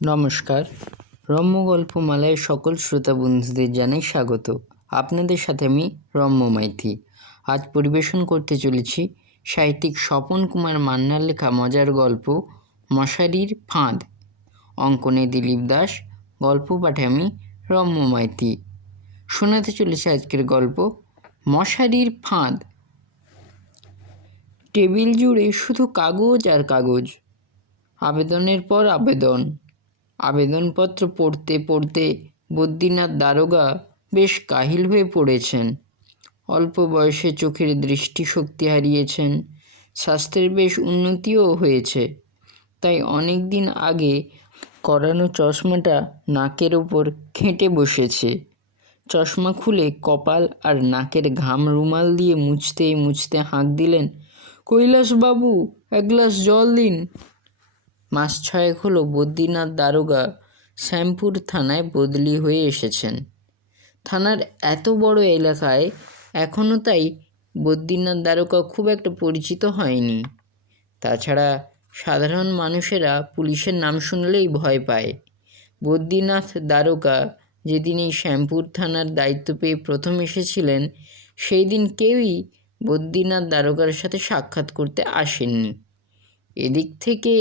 নমস্কার। রম্য গল্পমালায় সকল শ্রোতা বন্ধুদের জানাই স্বাগত। আপনাদের সাথে আমি রম্য মাইতি। আজ পরিবেশন করতে চলেছি সাহিত্যিক স্বপন কুমার মান্নার লেখা মজার গল্প মশারির ফাঁদ। অঙ্কনে দিলীপ দাস, গল্প পাঠে আমি রম্য মাইতি। শোনাতে চলেছে আজকের গল্প মশারির ফাঁদ। টেবিল জুড়ে শুধু কাগজ আর কাগজ, আবেদনের পর আবেদন। আবেদনপত্র পড়তে পড়তে বদ্রীনাথ দারোগা বেশ কাহিল হয়ে পড়েছেন। অল্প বয়সে চোখের দৃষ্টিশক্তি হারিয়েছেন, স্বাস্থ্যের বেশ উন্নতিও হয়েছে। তাই অনেক দিন আগে করানো চশমাটা নাকের ওপর খেঁটে বসেছে। চশমা খুলে কপাল আর নাকের ঘাম রুমাল দিয়ে মুছতে মুছতে হাঁক দিলেন, কৈলাসবাবু, এক গ্লাস জল দিন। মাস 6 হলো বদ্রীনাথ দারোগা শ্যামপুর থানায় বদলি হয়ে এসেছেন। থানার এত বড় এলাকায় এখনও তাই বদ্রীনাথ দারোগা খুব একটা পরিচিত হয়নি। তাছাড়া সাধারণ মানুষেরা পুলিশের নাম শুনলেই ভয় পায়। বদ্রীনাথ দারোগা যেদিন এই শ্যামপুর থানার দায়িত্ব পেয়ে প্রথম এসেছিলেন, সেই দিন কেউই বদ্রীনাথ দারোগার সাথে সাক্ষাৎ করতে আসেননি। এদিক থেকে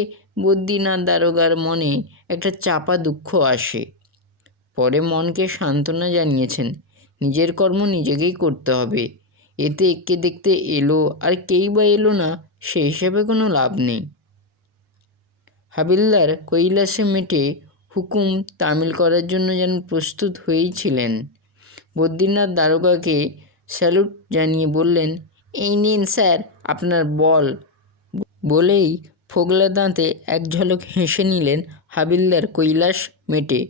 বদ্রীনাথ দারোগার মনে একটা চাপা দুঃখ আসে। পরে মনকে সান্ত্বনা জানিয়েছেন, নিজের কর্ম নিজেকেই করতে হবে। এতে একে দেখতে এলো আর কেই বা এলো না, সে হিসেবে কোনো লাভ নেই। হাবিলদার কৈলাসে মেটে হুকুম তামিল করার জন্য যেন প্রস্তুত হয়েই ছিলেন। বদ্রীনাথ দারোগাকে স্যালুট জানিয়ে বললেন, এই নিন স্যার আপনার বল। বলেই ফোগলা দাঁতে এক ঝলক হেসে নিলেন হাবিলদার কৈলাস মেটে।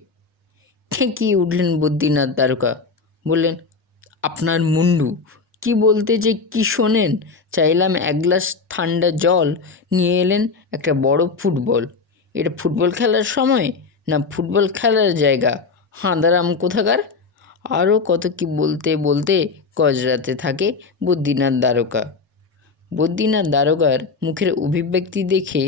খেঁকিয়ে উঠলেন বদ্রীনাথ দারোগা। বললেন, আপনার মুন্ডু, কি বলতে যে কি শোনেন। চাইলাম এক গ্লাস ঠান্ডা জল, নিয়ে এলেন একটা বড় ফুটবল। এটা ফুটবল খেলার সময় না ফুটবল খেলার জায়গা, হাঁদারাম কোথাকার। আরও কত কি বলতে বলতে গজরাতে থাকে বদ্রীনাথ দারোগা। বদ্রীনাথ দারোগার মুখের অভিব্যক্তি দেখে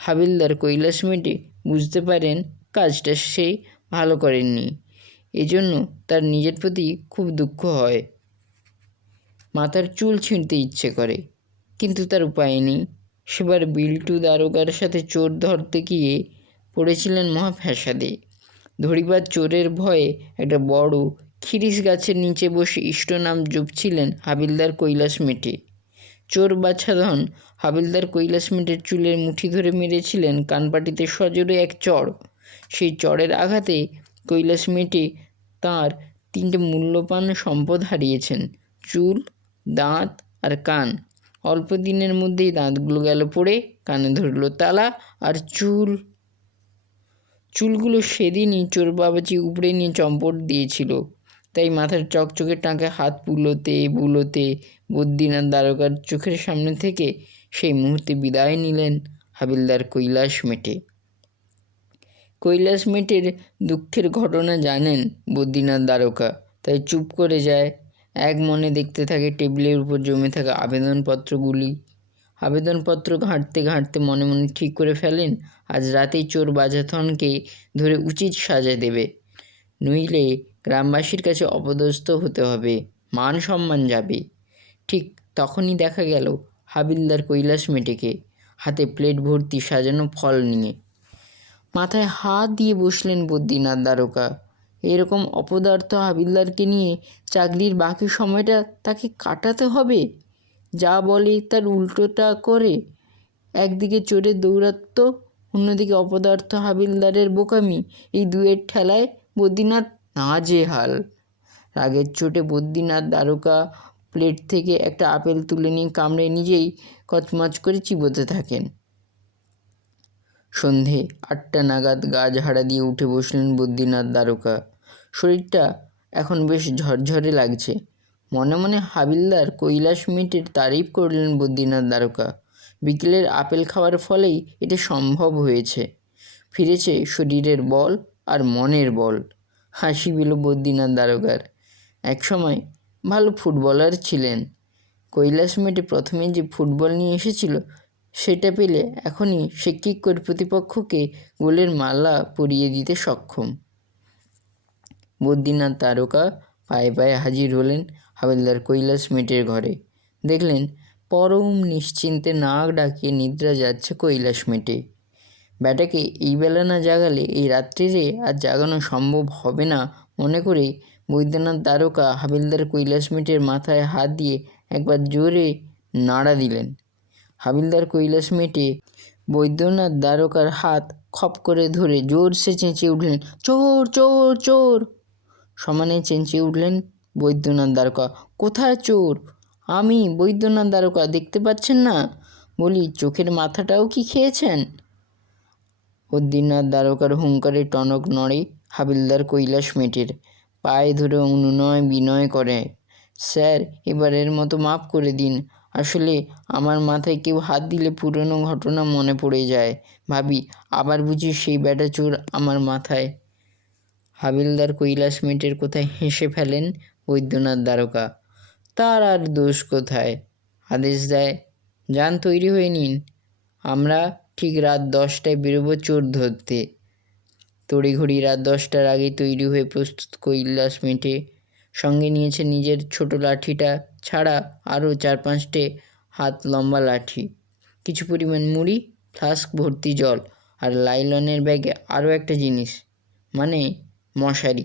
হাবিলদার কৈলাস মেটে বুঝতে পারেন কাজটা সে ভালো করেননি। এজন্য তার নিজের প্রতি খুব দুঃখ হয়। মাথার চুল ছিঁড়তে ইচ্ছে করে, কিন্তু তার উপায় নেই। সেবার বিল্টু দারোগার সাথে চোর ধরতে গিয়ে পড়েছিলেন মহা ফ্যাসাদে। ধরিবার চোরের ভয়ে একটা বড় খিরিস গাছের নিচে বসে ইষ্টনাম জপছিলেন হাবিলদার কৈলাস মেটে। চোর বাছাধন হাবিলদার কৈলাস মেটের চুলের মুঠি ধরে মেরেছিলেন কানপাটিতে সজোরে এক চড়। সেই চড়ের আঘাতে কৈলাস মেটে তাঁর 3টে মূল্যবান সম্পদ হারিয়েছেন, চুল, দাঁত আর কান। অল্প দিনের মধ্যেই দাঁতগুলো গেল পড়ে, কানে ধরল তালা, আর চুলগুলো সেদিনই চোর বাবাজি উপড়ে নিয়ে চম্পট দিয়েছিল। তাই মাথার চকচকে টাকে হাত বুলোতে বুলোতে বদ্রীনাথ দারোগার চোখের সামনে থেকে সেই মুহূর্তে বিদায় নিলেন হাবিলদার কৈলাস মেটে। কৈলাস মেটের দুঃখের ঘটনা জানেন বদ্রীনাথ দারোগা, তাই চুপ করে যায়। এক মনে দেখতে থাকে টেবিলের উপর জমে থাকা আবেদনপত্রগুলি। আবেদনপত্র ঘাঁটতে ঘাঁটতে মনে মনে ঠিক করে ফেলেন, আজ রাতেই চোর বাজাথনকে ধরে উচিত সাজা দেবে, নইলে গ্রামবাসীর কাছে অপদস্থ হতে হবে, মান সম্মান যাবে। ঠিক তখনই দেখা গেল হাবিলদার কৈলাস মেটেকে, হাতে প্লেট ভর্তি সাজানো ফল নিয়ে। মাথায় হাত দিয়ে বসলেন বদ্রীনাথ দারোগা। এরকম অপদার্থ হাবিলদারকে নিয়ে চাকরির বাকি সময়টা তাকে কাটাতে হবে। যা বলে তার উল্টোটা করে। একদিকে চোরের দৌরাত্ম্য, অন্যদিকে অপদার্থ হাবিলদারের বোকামি, এই দুয়ের ঠেলায় বদ্রীনাথ নাজেহাল। রাগের চোটে বদ্রীনাথ দারোগা প্লেট থেকে একটা আপেল তুলে নিয়ে কামড়ে নিজেই কচমচ করে চিবোতে থাকেন। সন্ধে 8টা নাগাদ গা ঝাড়া দিয়ে উঠে বসলেন বদ্রীনাথ দারোগা। শরীরটা এখন বেশ ঝরঝরে লাগছে। মনে মনে হাবিলদার কৈলাস মেটের তারিফ করলেন বদ্রীনাথ দারোগা। বিকেলের আপেল খাওয়ার ফলেই এটা সম্ভব হয়েছে। ফিরেছে শরীরের বল আর মনের বল। হাসি পেল বদ্রীনাথ দারোগার। একসময় ভালো ফুটবলার ছিলেন। কৈলাস মেটে প্রথমে যে ফুটবল নিয়ে এসেছিল, সেটা পেলে এখনই সে কিক করে প্রতিপক্ষকে গোলের মালা পরিয়ে দিতে সক্ষম। বদ্রীনাথ তারকা পায়ে পায়ে হাজির হলেন হাবিলদার কৈলাস মেটের ঘরে। দেখলেন পরম নিশ্চিন্তে নাক ডাকিয়ে নিদ্রা যাচ্ছে কৈলাস মেটে। ব্যাটাকে এই বেলা না জাগালে এই রাত্রিরে আর জাগানো সম্ভব হবে না মনে করে বৈদ্যনাথ দ্বারকা হাবিলদার কৈলাস মেটের মাথায় হাত দিয়ে একবার জোরে নাড়া দিলেন। হাবিলদার কৈলাস মেটে বৈদ্যনাথ দ্বারকার হাত খপ করে ধরে জোরসে চেঁচিয়ে উঠলেন, চোর চোর চোর! সমানে চেঁচিয়ে উঠলেন বৈদ্যনাথ দ্বারকা, কোথায় চোর? আমি বৈদ্যনাথ দ্বারকা, দেখতে পাচ্ছেন না? বলি, চোখের মাথাটাও কি খেয়েছেন? বদ্রীনাথ দ্বারকার হুঙ্কারে টনক নড়ে হাবিলদার কৈলাস মেটের। পায়ে ধরে অনুনয় বিনয় করে, স্যার, এবারের মতো মাফ করে দিন। আসলে আমার মাথায় কেউ হাত দিলে পুরনো ঘটনা মনে পড়ে যায়। ভাবি, আবার বুঝি সেই ব্যাটা চোর আমার মাথায়। হাবিলদার কৈলাস মেটের কোথায় হেসে ফেলেন বৈদ্যনাথ দ্বারকা। তার আর দোষ কোথায়? আদেশ দেয়, যান, তৈরি হয়ে নিন, আমরা ঠিক রাত 10টায় বেরোবো চোর ধরতে। তড়িঘড়ি রাত 10টার আগেই তৈরি হয়ে প্রস্তুত কৈলাস মেটে। সঙ্গে নিয়েছে নিজের ছোট লাঠিটা ছাড়া আরও 4-5টে হাত লম্বা লাঠি, কিছু পরিমাণ মুড়ি, ফ্লাস্ক ভর্তি জল, আর লাইলনের ব্যাগে আরও একটা জিনিস, মানে মশারি।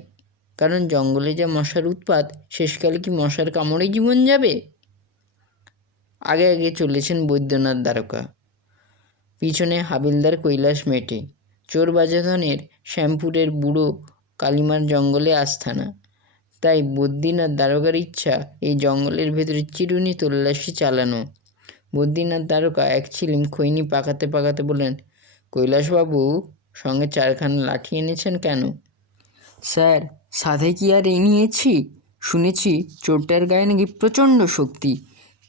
কারণ জঙ্গলে যা মশার উৎপাত, শেষকালে কি মশার কামড়েই জীবন যাবে? আগে আগে চলেছেন বৈদ্যনাথ দ্বারকা, পিছনে হাবিলদার কৈলাস মেটে। চোর বাজাধনের শ্যামপুরের বুড়ো কালিমার জঙ্গলে আস্থানা। তাই বদ্রীনাথ দ্বারকার ইচ্ছা এই জঙ্গলের ভেতরে চিরুনি তল্লাশি চালানো। বদ্রীনাথ দ্বারকা এক ছিলিম খৈনি পাকাতে পাকাতে বললেন, কৈলাসবাবু, সঙ্গে 4খানা লাঠি এনেছেন কেন? স্যার, সাধে কি আর নিয়েছি? শুনেছি চোরটার গায়ে নাকি প্রচণ্ড শক্তি,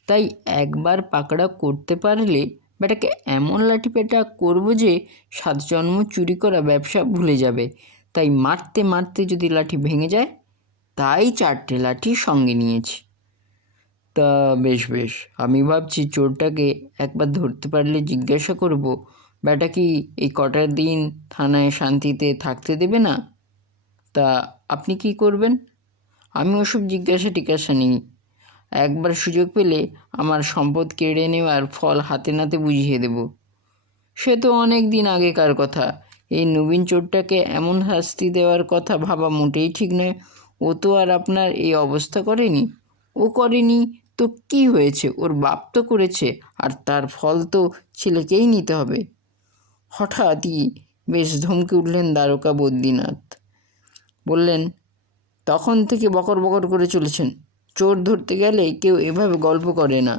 তাই একবার পাকড়া করতে পারলে বেটাকে এমন লাঠি পেটা করবো যে 7 জন্ম চুরি করা ব্যবসা ভুলে যাবে। তাই মারতে মারতে যদি লাঠি ভেঙে যায়, তাই 4টে লাঠি সঙ্গে নিয়েছি। তা বেশ বেশ, আমি ভাবছি চোরটাকে একবার ধরতে পারলে জিজ্ঞাসা করব, বেটা কি এই কটা দিন থানায় শান্তিতে থাকতে দেবে না? তা আপনি কি করবেন? আমি ওসব জিজ্ঞাসা টিজ্ঞাসা নেই, একবার সুযোগ পেলে আমার সম্পদ কেড়ে নেওয়ার ফল হাতে নাতে বুঝিয়ে দেব। সে তো অনেক দিন আগেকার কথা। এই নবীন চোরটাকে এমন শাস্তি দেওয়ার কথা ভাবা মোটেই ঠিক নয়। ও তো আর আপনার এই অবস্থা করেনি। ও করেনি তো কি হয়েছে, ওর বাপ তো করেছে, আর তার ফল তো ছেলেকেই নিতে হবে। হঠাৎই বেশ ধমকে উঠলেন দ্বারকা বদ্রীনাথ। বললেন, তখন থেকে বকর বকর করে চলেছেন। চোর ধরতে গেলে কেউ এভাবে গল্প করে না।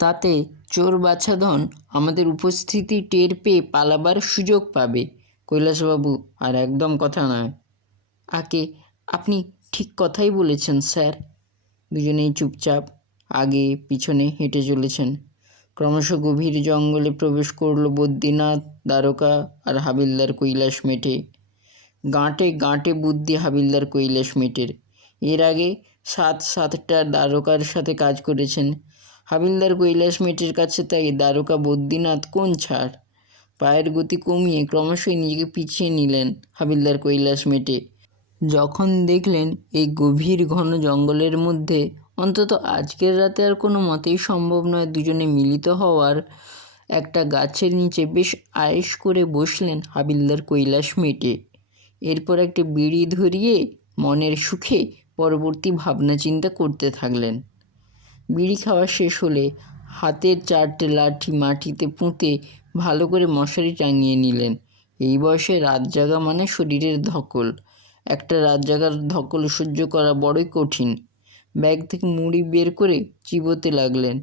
তাতে চোর বাছাধন আমাদের উপস্থিতি টের পেয়ে পালাবার সুযোগ পাবে। কৈলাসবাবু, আর একদম কথা নয়। আপনি ঠিক কথাই বলেছেন স্যার। দুজনেই চুপচাপ আগে পিছনে হেঁটে চলেছেন। ক্রমশ গভীর জঙ্গলে প্রবেশ করল বদ্রীনাথ দ্বারকা আর হাবিলদার কৈলাস মেটে। গাঁটে গাঁটে বুদ্ধি হাবিলদার কৈলাস মেটের। এর আগে 7-7টা দ্বারকার সাথে কাজ করেছেন। হাবিলদার কৈলাস মেটের কাছে তাই দ্বারকা বদ্রীনাথ কোন ছাড়। পায়ের গতি কমিয়ে ক্রমশই নিজেকে পিছিয়ে নিলেন হাবিলদার কৈলাস মেটে। যখন দেখলেন এই গভীর ঘন জঙ্গলের মধ্যে অন্তত আজকের রাতে আর কোনো মতেই সম্ভব নয় দুজনে মিলিত হওয়ার, একটা গাছের নিচে বেশ আয়েশ করে বসলেন হাবিলদার কৈলাস মেটে। এরপর একটা বিড়ি ধরিয়ে মনের সুখে পরবর্তী ভাবনা চিন্তা করতে থাকলেন। বিড়ি খাওয়া শেষ হলে হাতের 4টে লাঠি মাটিতে পুঁতে ভালো করে মশারি টাঙিয়ে নিলেন। এই বয়সে রাত জাগা মানে শরীরের ধকল। একটা রাত জাগার ধকল সহ্য করা বড়ই কঠিন। ব্যাগ থেকে মুড়ি বের করে চিবোতে লাগলেন।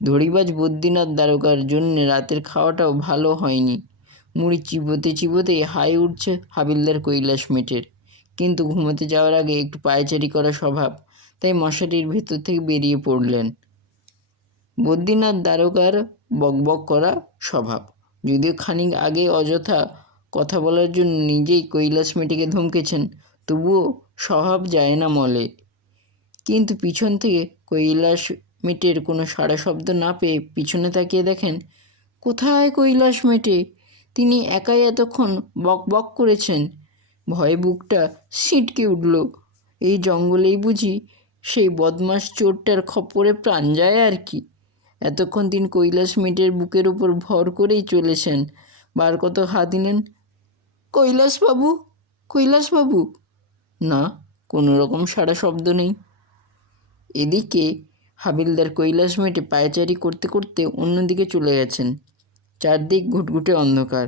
ধড়িবাজ বদ্রীনাথ দ্বারকার জন্য রাতের খাওয়াটাও ভালো হয়নি। মুড়ি চিবোতে চিবোতে হাই উঠছে হাবিলদার কৈলাস মেটের, কিন্তু ঘুমোতে যাওয়ার আগে একটু পায়চারি করা স্বভাব, তাই মশারির ভেতর থেকে বেরিয়ে পড়লেন। বদ্রীনাথ দ্বারকার বকবক করা স্বভাব, যদিও খানিক আগে অযথা কথা বলার জন্য নিজেই কৈলাস মেটেকে ধমকেছেন, তবুও স্বভাব যায় না মলে। কিন্তু পিছন থেকে কৈলাস মেটের কোনো সাড়া শব্দ না পেয়ে পিছনে তাকিয়ে দেখেন কোথায় কৈলাস মেটে? তিনি একাই এতক্ষণ বক বক করেছেন। ভয়ে বুকটা ছিটকে উঠল। এই জঙ্গলেই বুঝি সেই বদমাস চোরটার খপ্পরে প্রাণ যায় আর কি। এতক্ষণ তিনি কৈলাস মেটের বুকের উপর ভর করেই চলেছেন। বার কত হাত দিলেন, কৈলাসবাবু, কৈলাসবাবু। না, কোনো রকম সাড়া শব্দ নেই। এদিকে হাবিলদার কৈলাস মেটে পায়চারি করতে করতে অন্যদিকে চলে গেছেন। চারদিক ঘুটঘুটে অন্ধকার,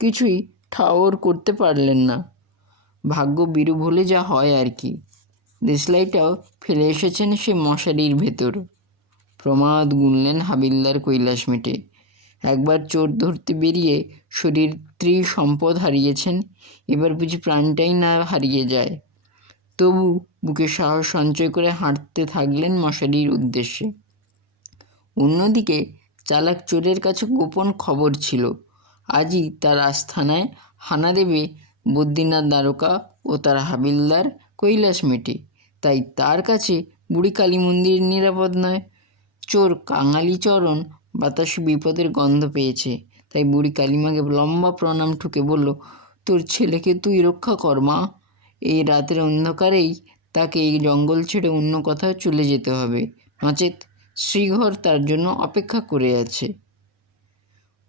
কিছুই ঠাওর করতে পারলেন না। ভাগ্য বিরূপ হলে যা হয় আর কি। দেশলাইটাও ফেলে এসেছেন সে মশারির ভেতর। প্রমাদ গুনলেন হাবিলদার কৈলাস মেটে। একবার চোর ধরতে বেরিয়ে শরীর সম্পদ হারিয়েছেন, এবার বুঝি প্রাণটাই না হারিয়ে যায়। তবু বুকে সাহস সঞ্চয় করে হাঁটতে থাকলেন মশারির উদ্দেশ্যে। অন্যদিকে চালাক চোরের কাছে গোপন খবর ছিল, আজই তার আস্থানায় হানা দেবে বদ্রীনাথ দ্বারকা ও তার হাবিলদার কৈলাস মেটে। তাই তার কাছে বুড়ি কালী মন্দির নিরাপদ নয়। চোর কাঙালিচরণ বাতাসে বিপদের গন্ধ পেয়েছে, তাই বুড়ি কালীমাকে লম্বা প্রণাম ঠুকে বলল, তোর ছেলেকে তুই রক্ষা কর মা। এই রাতের অন্ধকারেই তাকে এই জঙ্গল ছেড়ে অন্য কোথাও চলে যেতে হবে, নচেত শ্রীঘর তার জন্য অপেক্ষা করে আছে।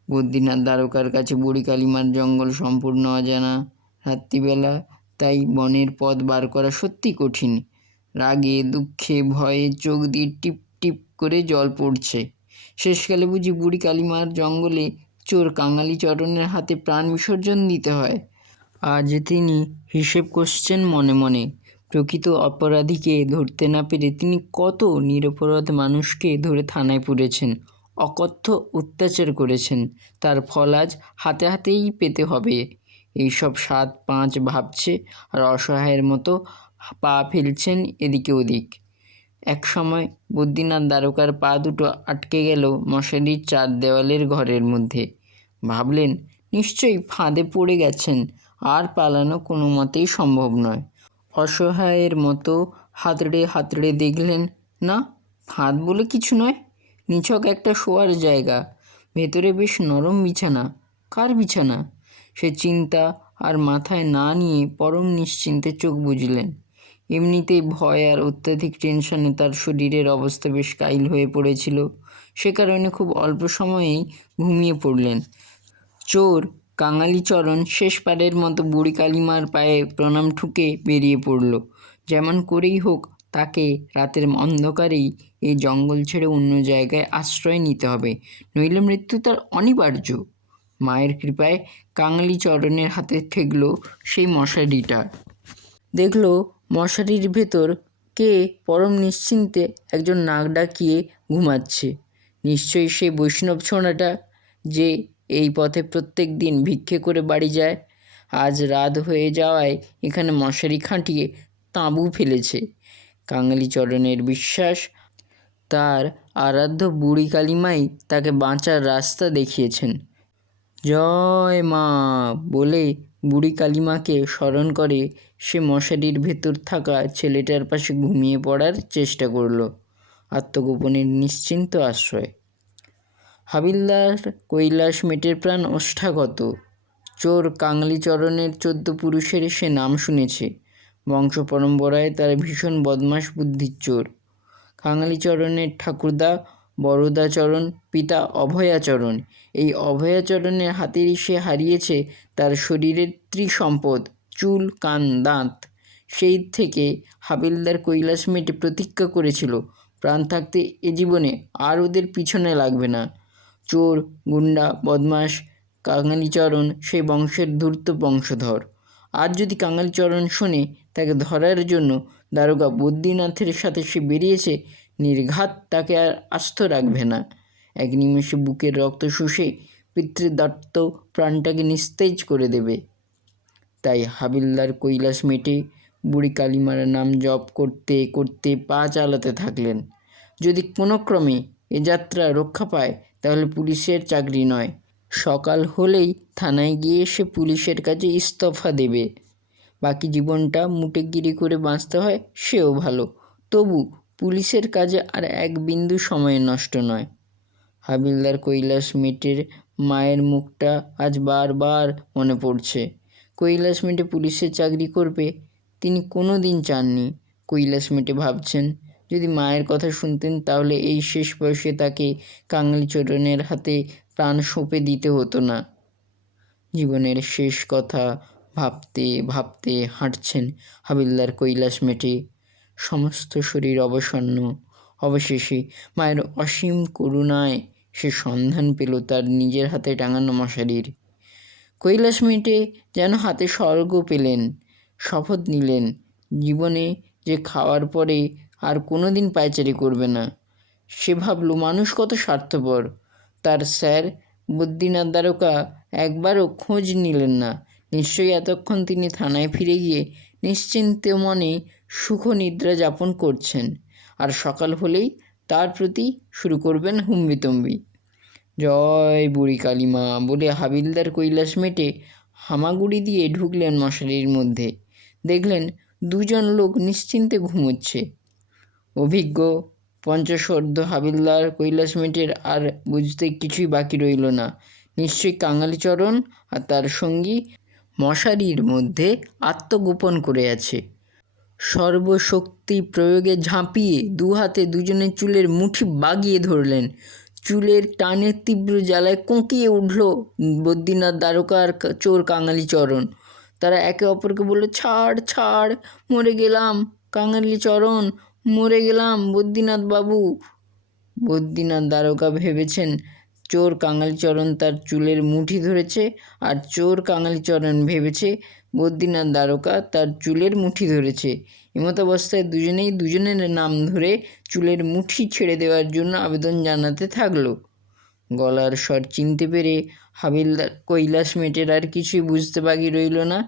বদ্রীনাথ দ্বারকার কাছে বুড়ি কালীমার জঙ্গল সম্পূর্ণ অজানা। রাত্রিবেলা তাই বনের পথ বার করা সত্যি কঠিন। রাগে দুঃখে ভয়ে চোখ দিয়ে টিপ টিপ করে জল পড়ছে। শেষকালে বুঝি বুড়ি কালীমার জঙ্গলে চোর কাঙালিচরণের হাতে প্রাণ বিসর্জন দিতে হয়। আজ তিনি হিসেব করছেন মনে মনে। প্রকৃত অপরাধীকে ধরতে না পেরে তিনি কত নিরপরাধ মানুষকে ধরে থানায় পুরেছেন, অকথ্য অত্যাচার করেছেন। তার ফল আজ হাতে হাতেই পেতে হবে। এইসব 7-5 ভাবছে আর অসহায়ের মতো পা ফেলছেন এদিকে ওদিক। এক সময় বদ্রীনাথ দ্বারকার পা দুটো আটকে গেল মশারির চার দেওয়ালের ঘরের মধ্যে। ভাবলেন নিশ্চয়ই ফাঁদে পড়ে গেছেন, আর পালানো কোনো মতেই সম্ভব নয়। অসহায়ের মতো হাতড়ে হাতড়ে দেখলেন, না, ফাঁদ বলে কিছু নয়, নিছক একটা শোয়ার জায়গা। ভেতরে বেশ নরম বিছানা। কার বিছানা? সে চিন্তা আর মাথায় না নিয়ে পরম নিশ্চিন্তে চোখ বুজলেন। এমনিতেই ভয় আর অত্যাধিক টেনশনে তার শরীরের অবস্থা বেশ কাইল হয়ে পড়েছিল। সে কারণে খুব অল্প সময়েই ঘুমিয়ে পড়লেন। চোর কাঙালিচরণ শেষবারের মতো বুড়ি কালীমার পায়ে প্রণাম ঠুকে বেরিয়ে পড়ল। যেমন করেই হোক তাকে রাতের অন্ধকারেই এই জঙ্গল ছেড়ে অন্য জায়গায় আশ্রয় নিতে হবে, নইলে মৃত্যু তার অনিবার্য। মায়ের কৃপায় কাঙালিচরণের হাতে ঠেকল সেই মশারিটা। দেখল মশারির ভেতর কে পরম নিশ্চিন্তে একজন নাক ডাকিয়ে ঘুমাচ্ছে। নিশ্চয়ই সেই বৈষ্ণব ছোঁড়াটা, যে এই পথে প্রত্যেক দিন ভিক্ষে করে বাড়ি যায়। আজ রাত হয়ে যাওয়ায় এখানে মশারি খাটিয়ে তাঁবু ফেলেছে। কাঙালিচরণের বিশ্বাস, তার আরাধ্য বুড়ি কালীমাই তাকে বাঁচার রাস্তা দেখিয়েছেন। জয় মা বলে বুড়ি কালীমাকে স্মরণ করে সে মশারির ভেতর থাকা ছেলেটার পাশে ঘুমিয়ে পড়ার চেষ্টা করল। আত্মগোপনের নিশ্চিন্ত আশ্রয়। হাবিলদার কৈলাস মেটের প্রাণ ওষ্ঠাগত। চোর কাঙালিচরণের 14 পুরুষের সে নাম শুনেছে। বংশ পরম্পরায় তারা ভীষণ বদমাশ বুদ্ধির চোর। কাঙালিচরণের ঠাকুরদা বরদাচরণ, পিতা অভয়াচরণ। এই অভয়াচরণের হাতেরই সে হারিয়েছে তার শরীরের ত্রিসম্পদ, চুল, কান, দাঁত। সেই থেকে হাবিলদার কৈলাস মেটে প্রতিজ্ঞা করেছিল, প্রাণ থাকতে এ জীবনে আর ওদের পিছনে লাগবে না। চোর, গুন্ডা, বদমাশ কাঙালিচরণ সেই বংশের ধূর্ত বংশধর। আর যদি কাঙালিচরণ শোনে তাকে ধরার জন্য দারোগা বদ্রীনাথের সাথে সে বেরিয়েছে, নির্ঘাত তাকে আর আস্ত রাখবে না। এক নিমেষে বুকের রক্ত শুষে পিতৃদত্ত প্রাণটাকে নিস্তেজ করে দেবে। তাই হাবিলদার কৈলাস মেটে বুড়ি কালীমার নাম জপ করতে করতে পা চালাতে থাকলেন। যদি কোনো ক্রমে এ যাত্রা রক্ষা পায় তাহলে পুলিশের চাকরি নয়, সকাল হলেই থানায় গিয়ে সে পুলিশের কাছে ইস্তফা দেবে। বাকি জীবনটা মুটেগিরি করে বাঁচতে হয় সেও ভালো, তবু পুলিশের কাজে আর এক বিন্দু সময় নষ্ট নয়। হাবিলদার কৈলাস মেটের মায়ের মুখটা আজ বারবার মনে পড়ছে। কৈলাস মেটে পুলিশের চাকরি করবে তিনি কোনো দিন চাননি। কৈলাস মেটে ভাবছেন, যদি মায়ের কথা শুনতেন তাহলে এই শেষ বয়সে তাকে কাঙালিচরণের হাতে প্রাণ সঁপে দিতে হতো না। জীবনের শেষ কথা ভাবতে ভাবতে হাঁটছেন হাবিলদার কৈলাস মেটে। সমস্ত শরীর অবসন্ন। অবশেষে মায়ের অসীম করুণায় সে সন্ধান পেল তার নিজের হাতে টাঙানো মশারির। কৈলাস মেটে যেন হাতে স্বর্গ পেলেন। শপথ নিলেন জীবনে যে খাওয়ার পরে আর কোনো দিন পায়চারি করবে না। সে ভাবল মানুষ কত স্বার্থপর। তার স্যার বদ্রীনাথ দ্বারকা একবারও খোঁজ নিলেন না। নিশ্চয়ই এতক্ষণ তিনি থানায় ফিরে গিয়ে নিশ্চিন্ত মনে সুখ নিদ্রা যাপন করছেন, আর সকাল হলেই তার প্রতি শুরু করবেন হুম্বিতম্বি। জয় বুড়ি কালীমা বলে হাবিলদার কৈলাস মেটে হামাগুড়ি দিয়ে ঢুকলেন মশারির মধ্যে। দেখলেন দুজন লোক নিশ্চিন্তে ঘুমোচ্ছে। অভিজ্ঞ পঞ্চশোর্ধ্ব হাবিলদার কৈলাস মেটের আর বুঝতে কিছুই বাকি রইল না। নিশ্চয়ই কাঙালিচরণ আর তার সঙ্গী মশারির মধ্যে আত্মগোপন করে আছে। সর্বশক্তি প্রয়োগে ঝাঁপিয়ে দু হাতে দুজনের চুলের মুঠি বাগিয়ে ধরলেন। চুলের টানের তীব্র জ্বালায় কোঁকিয়ে উঠল বদ্রীনাথ দ্বারকা আর চোর কাঙালিচরণ। তারা একে অপরকে বলল, ছাড় ছাড়, মরে গেলাম কাঙালিচরণ, মরে গেলাম বদ্রীনাথ বাবু। বদ্রীনাথ দ্বারকা ভেবেছেন চোর কাঙালিচরণ তার চুলের মুঠি ধরেছে, আর চোর কাঙালিচরণ ভেবেছে বদ্রীনাথ দ্বারকা তার চুলের মুঠি ধরেছে। এমতাবস্থায় দুজনেই দুজনের নাম ধরে চুলের মুঠি ছেড়ে দেওয়ার জন্য আবেদন জানাতে থাকলো। গলার স্বর চিনতে পেরে হাবিলদার কৈলাস মেটের আর কিছুই বুঝতে বাকি রইল না।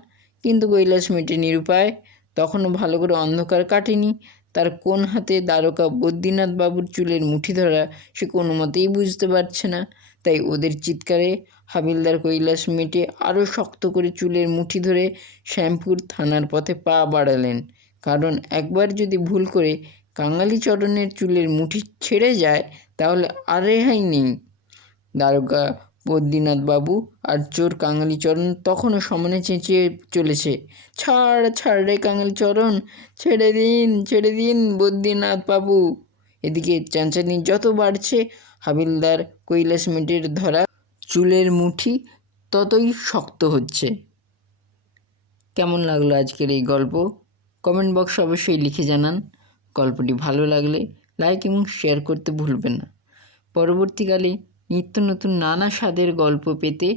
কিন্তু কৈলাস মেটে নিরুপায়। তখনও ভালো করে অন্ধকার কাটেনি। তার কোন হাতে দ্বারকা বদ্রীনাথ বাবুর চুলের মুঠি ধরা সে কোনো মতেই বুঝতে পারছে না। তাই ওদের চিৎকারে হাবিলদার কৈলাস মেটে আরও শক্ত করে চুলের মুঠি ধরে শ্যামপুর থানার পথে পা বাড়ালেন। কারণ একবার যদি ভুল করে কাঙালিচরণের চুলের মুঠি ছেড়ে যায় তাহলে আর রেহাই নেই। দ্বারকা বদ্রীনাথ বাবু আর চোর কাঙালিচরণ তখনও সমানে চেঁচিয়ে চলেছে, ছাড় ছাড় রে কাঙালিচরণ, ছেড়ে দিন বদ্রীনাথ বাবু। এদিকে চাঁচানি যত বাড়ছে হাবিলদার কৈলাস মেটের ধরা চুলের মুঠি ততই শক্ত হচ্ছে। কেমন লাগলো আজকের এই গল্প? কমেন্ট বক্সে অবশ্যই লিখে জানান। গল্পটি ভালো লাগলে লাইক এবং শেয়ার করতে ভুলবেন না। পরবর্তীকালে নিত্য নতুন নানা স্বাদের গল্প পেতে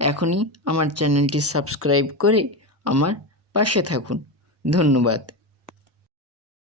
এখনই আমার চ্যানেলটি সাবস্ক্রাইব করে আমার পাশে থাকুন। ধন্যবাদ।